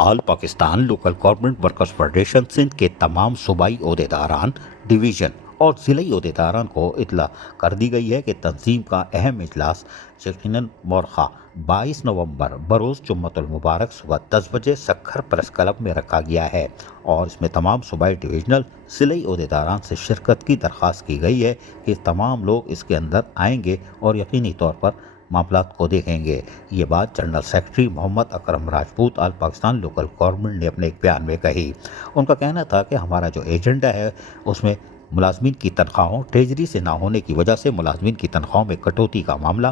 آل Pakistan local government workers federation Sindh کے تمام صوبائی عہدیداران، ڈویژن اور ضلعی عہدیداران کو اطلاع کر دی گئی ہے کہ تنظیم کا اہم اجلاس یقیناً مورخہ 22 نومبر بروز جمعۃ المبارک صبح 10 بجے سکھر پریس کلب میں رکھا گیا ہے اور اس میں تمام صوبائی ڈویژنل ضلعی عہدیداران سے شرکت کی درخواست کی گئی ہے کہ تمام لوگ اس کے اندر آئیں گے اور یقینی طور پر معاملات کو دیکھیں گے۔ یہ بات جنرل سیکرٹری محمد اکرم راجپوت آل پاکستان لوکل گورنمنٹ نے اپنے ایک بیان میں کہی۔ ان کا کہنا تھا کہ ہمارا جو ایجنڈا ہے اس میں ملازمین کی تنخواہوں ٹریجری سے نہ ہونے کی وجہ سے ملازمین کی تنخواہوں میں کٹوتی کا معاملہ،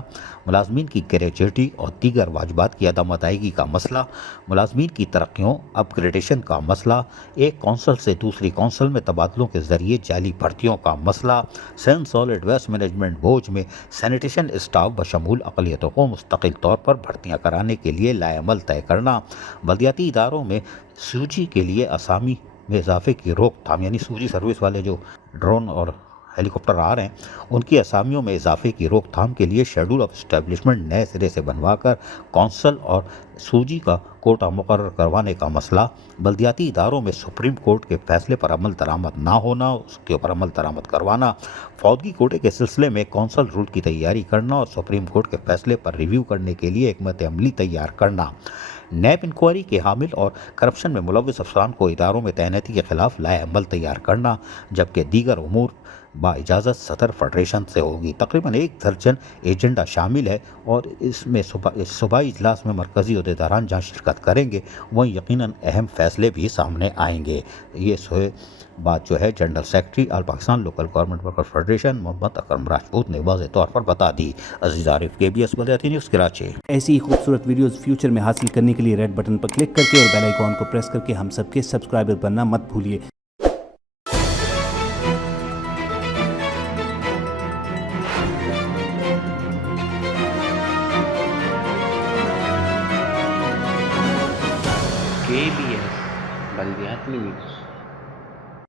ملازمین کی گریجویٹی اور دیگر واجبات کی عدم ادائیگی کا مسئلہ، ملازمین کی ترقیوں اپ گریڈیشن کا مسئلہ، ایک کونسل سے دوسری کونسل میں تبادلوں کے ذریعے جعلی بھرتیوں کا مسئلہ، سینڈ سالڈ ویسٹ مینجمنٹ بوجھ میں سینیٹیشن اسٹاف بشمول اقلیتوں کو مستقل طور پر بھرتیاں کرانے کے لیے لائحہ عمل طے کرنا، بلدیاتی اداروں میں سوجی کے لیے اسامی میں اضافے کی روک تھام، یعنی سوجی سروس والے جو ڈرون اور ہیلی کاپٹر آ رہے ہیں ان کی اسامیوں میں اضافے کی روک تھام کے لیے شیڈول آف اسٹیبلشمنٹ نئے سرے سے بنوا کر کونسل اور سوجی کا کوٹا مقرر کروانے کا مسئلہ، بلدیاتی اداروں میں سپریم کورٹ کے فیصلے پر عمل درآمد نہ ہونا، اس کے اوپر عمل درآمد کروانا، فوتگی کوٹے کے سلسلے میں کونسل رول کی تیاری کرنا اور سپریم کورٹ کے فیصلے پر ریویو کرنے کے لیے حکمت عملی تیار کرنا، نیب انکوائری کے حامل اور کرپشن میں ملوث افسران کو اداروں میں تعیناتی کے خلاف لائحہ عمل تیار کرنا، جبکہ دیگر امور با اجازت صدر فیڈریشن سے ہوگی۔ تقریباً 1 درجن ایجنڈا شامل ہے اور اس میں صوبائی اجلاس میں مرکزی عہدیداران جہاں شرکت کریں گے وہیں یقیناً اہم فیصلے بھی سامنے آئیں گے۔ یہ بات جو ہے general secretary all Pakistan local government worker federation Muhammad Akram Rajput نے واضح طور پر بتا دی۔ عزیز عارف، KBS بلدیاتی نیوز کراچی۔ ایسی ہی خوبصورت ویڈیوز فیوچر میں حاصل کرنے کے لیے ریڈ بٹن پر کلک کر کے اور بیل آئیکن کو پریس کر کے ہم سب کے سبسکرائبر بننا مت بھولیے۔ KBS بلدیاتی نیوز۔